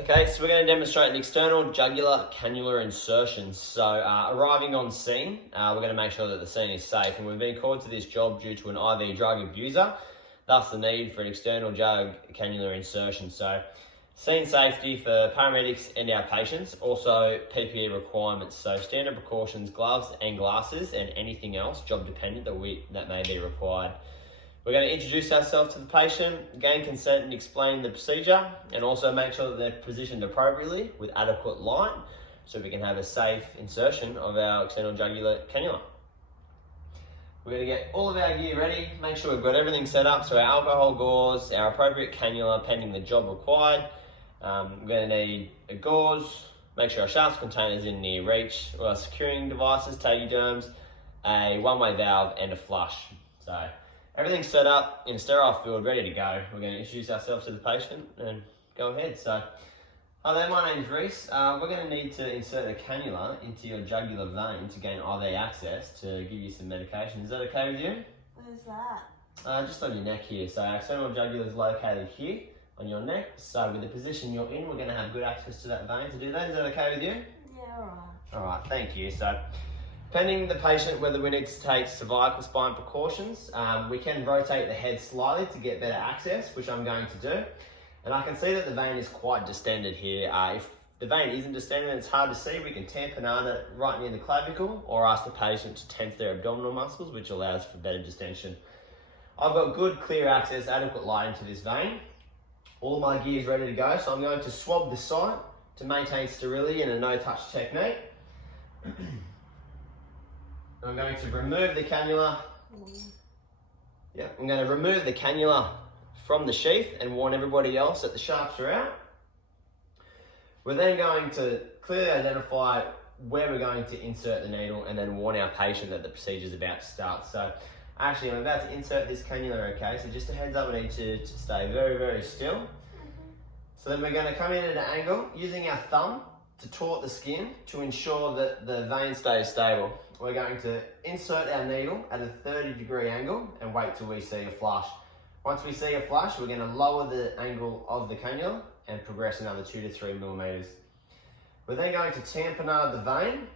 Okay, so we're going to demonstrate an external jugular cannula insertion. So arriving on scene, we're going to make sure that the scene is safe, and we've been called to this job due to an IV drug abuser, thus the need for an external jug cannula insertion. So scene safety for paramedics and our patients, also PPE requirements, so standard precautions, gloves and glasses, and anything else job dependent that may be required. We're going to introduce ourselves to the patient, gain consent and explain the procedure, and also make sure that they're positioned appropriately with adequate light so we can have a safe insertion of our external jugular cannula. We're going to get all of our gear ready, make sure we've got everything set up, so our alcohol gauze, our appropriate cannula pending the job required. We're going to need a gauze, make sure our shaft container is in near reach, our securing devices, tachyderms, a one-way valve and a flush. So everything's set up in a sterile field, ready to go. We're going to introduce ourselves to the patient and go ahead. So, hi there, my name's Reese. We're going to need to insert a cannula into your jugular vein to gain IV access to give you some medication. Is that okay with you? Where's that? Just on your neck here. So our external jugular is located here on your neck. So with the position you're in, we're going to have good access to that vein to do that. Is that okay with you? Yeah, alright. Alright, thank you. So, depending the patient whether we need to take cervical spine precautions, we can rotate the head slightly to get better access, which I'm going to do. And I can see that the vein is quite distended here. If the vein isn't distended and it's hard to see, we can tamponade it right near the clavicle or ask the patient to tense their abdominal muscles, which allows for better distension. I've got good, clear access, adequate light into this vein. All my gear is ready to go, so I'm going to swab the site to maintain sterility in a no-touch technique. I'm going to remove the cannula. I'm going to remove the cannula from the sheath and warn everybody else that the shafts are out. We're then going to clearly identify where we're going to insert the needle and then warn our patient that the procedure is about to start. So actually I'm about to insert this cannula, okay? So just a heads up, I need to stay very, very still. So then we're going to come in at an angle using our thumb to taut the skin to ensure that the vein stays stable. We're going to insert our needle at a 30-degree angle and wait till we see a flush. Once we see a flush, we're going to lower the angle of the cannula and progress another 2 to 3 millimeters. We're then going to tamponade the vein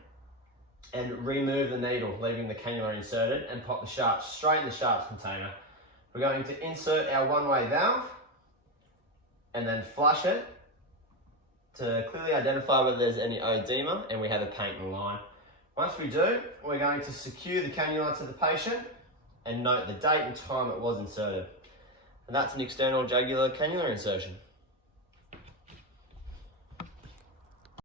and remove the needle, leaving the cannula inserted, and pop the shaft straight in the shaft container. We're going to insert our one-way valve and then flush it to clearly identify whether there's any oedema and we have a patent line. Once we do, we're going to secure the cannula to the patient and note the date and time it was inserted. And that's an external jugular cannula insertion.